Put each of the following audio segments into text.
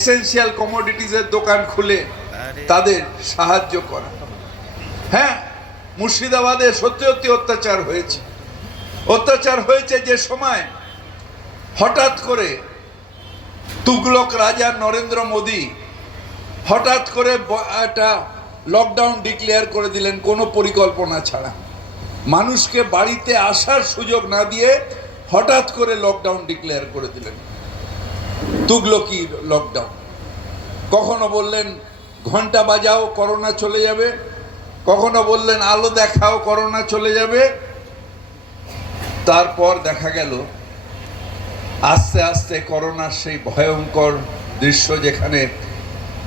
Essential কমোডিটিসের দোকান খুলে তাদের সাহায্য করা। হ্যাঁ মুর্শিদাবাদে সত্যি সত্যি অত্যাচার হয়েছে। অত্যাচার হয়েছে যে সময় হঠাৎ করে তুগলক রাজা নরেন্দ্র মোদী হঠাৎ করে একটা লকডাউন ডিক্লেয়ার করে দিলেন কোনো পরিকল্পনা ছাড়া। মানুষকে বাড়িতে আসার সুযোগ না দিয়ে হঠাৎ করে লকডাউন ডিক্লেয়ার করে দিলেন। তুগলকি লকডাউন কখনো বললেন, ঘণ্টা বাজাও, করোনা চলে যাবে। কখনো বললেন, আলো দেখাও, করোনা চলে যাবে। তারপর দেখা গেল, আস্তে আস্তে করোনার সেই ভয়ঙ্কর দৃশ্য যেখানে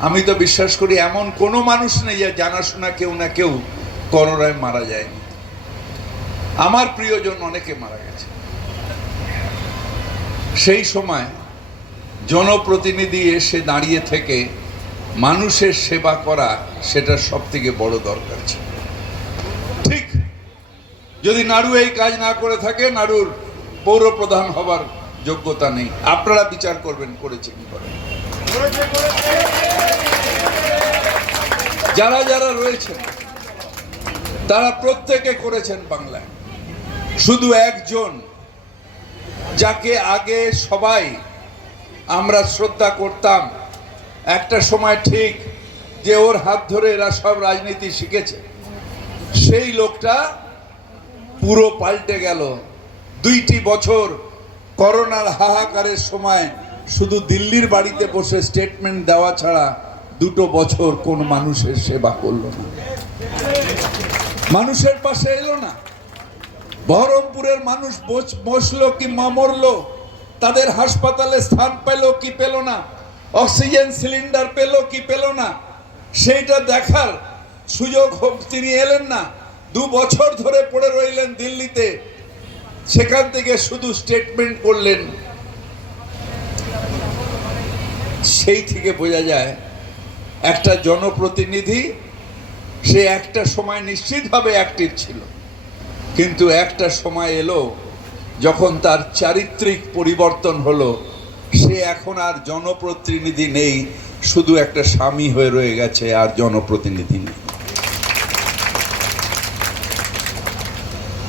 আমি তো বিশ্বাস করি এমন কোনো মানুষ নেই যে জানাশোনা কেউ না কেউ করোনায় মারা যায়নি। আমার প্রিয়জন অনেকে মারা গেছে। সেই সময় জনপ্রতিনিধি এসে দাঁড়িয়ে থেকে মানুষের সেবা করা সেটা সব থেকে বড় দরকার ছিল। ঠিক যদি নাড়ু এই কাজ না করে থাকে নাড়ুর পৌর প্রধান হবার যোগ্যতা নেই। আপনারা বিচার করবেন, করেছে কি করে? যারা যারা রয়েছেন, তারা প্রত্যেকে করেছেন বাংলায়। শুধু একজন, যাকে আগে সবাই আমরা শ্রদ্ধা করতাম। একটা সময় ঠিক যে ওর হাত ধরে এরা সব রাজনীতি শিখেছে। সেই লোকটা পুরো পাল্টে গেল। দুইটি বছর করোনার হাহাকারের সময় শুধু দিল্লির বাড়িতে বসে স্টেটমেন্ট দেওয়া ছাড়া দুটো বছর কোন মানুষের সেবা করল না। মানুষের পাশে এলো না। বহরমপুরের মানুষ বস- বসল কি মরলো। তাদের হাসপাতালে স্থান পেল কি পেল না? অক্সিজেন সিলিন্ডার পেল কি পেল না? সেইটা দেখার সুযোগ তিনি এলেন না। দু বছর ধরে পড়ে রইলেন দিল্লিতে। সেখান থেকে শুধু স্টেটমেন্ট করলেন। সেই থেকে বোঝা যায়, একটা জনপ্রতিনিধি, সে একটা সময় নিশ্চিতভাবে অ্যাক্টিভ ছিল। কিন্তু একটা সময় এলো যখন তার চারিত্রিক পরিবর্তন হলো, সে এখন আর জনপ্রতিনিধি নেই, শুধু একটা স্বামী হয়ে রয়ে গেছে আর জনপ্রতিনিধি নেই।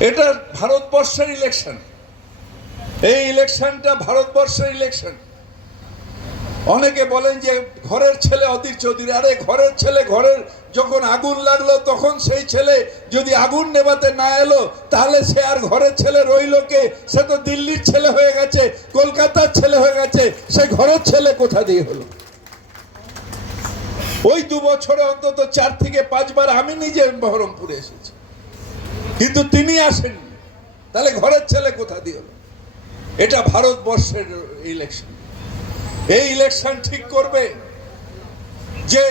এটা ভারতবর্ষের ইলেকশন এই ইলেকশনটা ভারতবর্ষের ইলেকশন অনেকে বলেন যে ঘরের ছেলে অধীর চৌধুরী, আরে ঘরের ছেলে ঘরের যখন আগুন লাগল, তখন সেই ছেলে যদি আগুন নেভাতে না এলো, তাহলে সে আর ঘরের ছেলে রইল কে? সে তো দিল্লির ছেলে হয়ে গেছে, কলকাতার ছেলে হয়ে গেছে, সে ঘরের ছেলে কোথা দিয়ে হলো? ওই দু বছরে অন্তত চার থেকে পাঁচবার আমি নিজে বহরমপুরে এসেছি। কিন্তু তিনি আসেননি। তাহলে ঘরের ছেলে কোথা দিয়ে হলো? এটা ভারতবর্ষের ইলেকশন এই ইলেকশন ঠিক করবে যে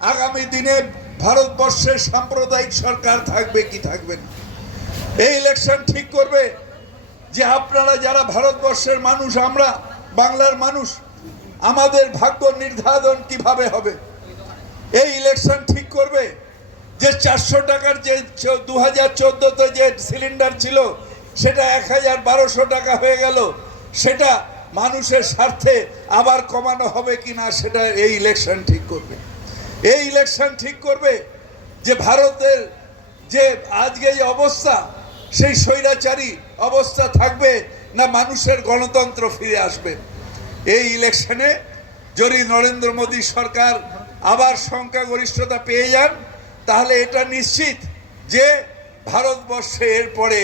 আগামী দিনে ভারতবর্ষের সাম্প্রদায়িক সরকার থাকবে কি থাকবে না? এই ইলেকশন ঠিক করবে যে আপনারা যারা ভারতবর্ষের মানুষ, আমরা বাংলার মানুষ, আমাদের ভাগ্য নির্ধারণ কীভাবে হবে? এই ইলেকশন ঠিক করবে যে চারশো টাকার যে দু হাজার চোদ্দোতে যে সিলিন্ডার ছিল, সেটা এক হাজার বারোশো টাকা হয়ে গেল। সেটা মানুষের স্বার্থে আবার কমানো হবে কি না সেটা এই ইলেকশন ঠিক করবে। এই ইলেকশন ঠিক করবে যে ভারতের যে আজকে যে অবস্থা, সেই স্বৈরাচারী অবস্থা থাকবে না মানুষের গণতন্ত্র ফিরে আসবে। এই ইলেকশনে যদি নরেন্দ্র মোদী সরকার আবার সংখ্যাগরিষ্ঠতা পেয়ে যান, তাহলে এটা নিশ্চিত যে ভারতবর্ষে এরপরে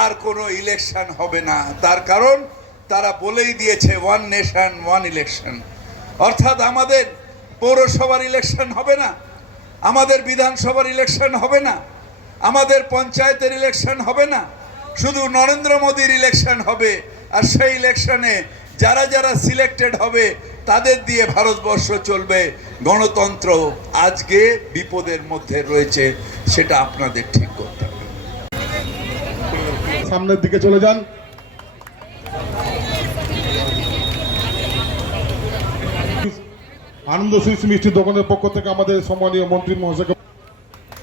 আর কোনো ইলেকশন হবে না। তার কারণ তারা বলেই দিয়েছে ওয়ান নেশন ওয়ান ইলেকশন অর্থাৎ আমাদের পৌরসভার ইলেকশন হবে না, আমাদের বিধানসভার ইলেকশন হবে না, আমাদের পঞ্চায়েতের ইলেকশন হবে না, শুধু নরেন্দ্র মোদীর ইলেকশন হবে, আর সেই ইলেকশনে যারা যারা সিলেক্টেড হবে, তাদের দিয়ে ভারতবর্ষ চলবে। গণতন্ত্র আজকে বিপদের মধ্যে রয়েছে, সেটা আপনাদের ঠিক করতে হবে। সামনের দিকে চলে যান। আনন্দ সুইস মিষ্টির দোকানের পক্ষ থেকে আমাদের সম্মানীয় মন্ত্রী মহাশয়কে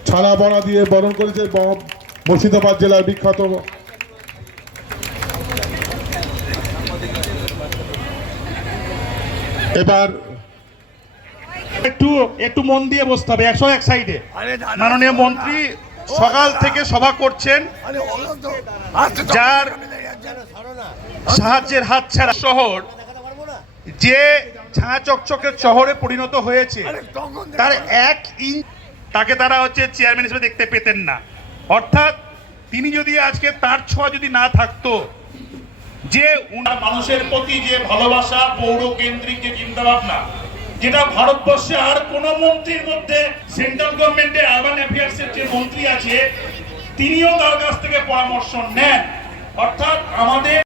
ছাড়া বড়া দিয়ে বরণ করেছে মুর্শিদাবাদ জেলার বিখ্যাত এবার একটু একটু মন দিয়ে বসতে হবে, একশো এক সাইডে। মাননীয় মন্ত্রী সকাল থেকে সভা করছেন, যার সাহায্যের হাত ছাড়া শহর যে ঝাঁ চকচকের শহরে পরিণত হয়েছে। তার এক ইঞ্চ তাকে তারা হচ্ছে চেয়ারম্যান হিসেবে দেখতে পেতেন না। অর্থাৎ তিনি যদি আজকে তার ছোঁয়া যদি না থাকতো যে উনার মানুষের প্রতি যে ভালোবাসা পৌর কেন্দ্রিক যে চিন্তা ভাবনা যেটা ভারতবর্ষে আর কোন মন্ত্রীর মধ্যে সেন্ট্রাল গভর্নমেন্টে আরবান অ্যাফেয়ার্সের যে মন্ত্রী আছে তিনিও তার কাছ থেকে পরামর্শ নেন। অর্থাৎ আমাদের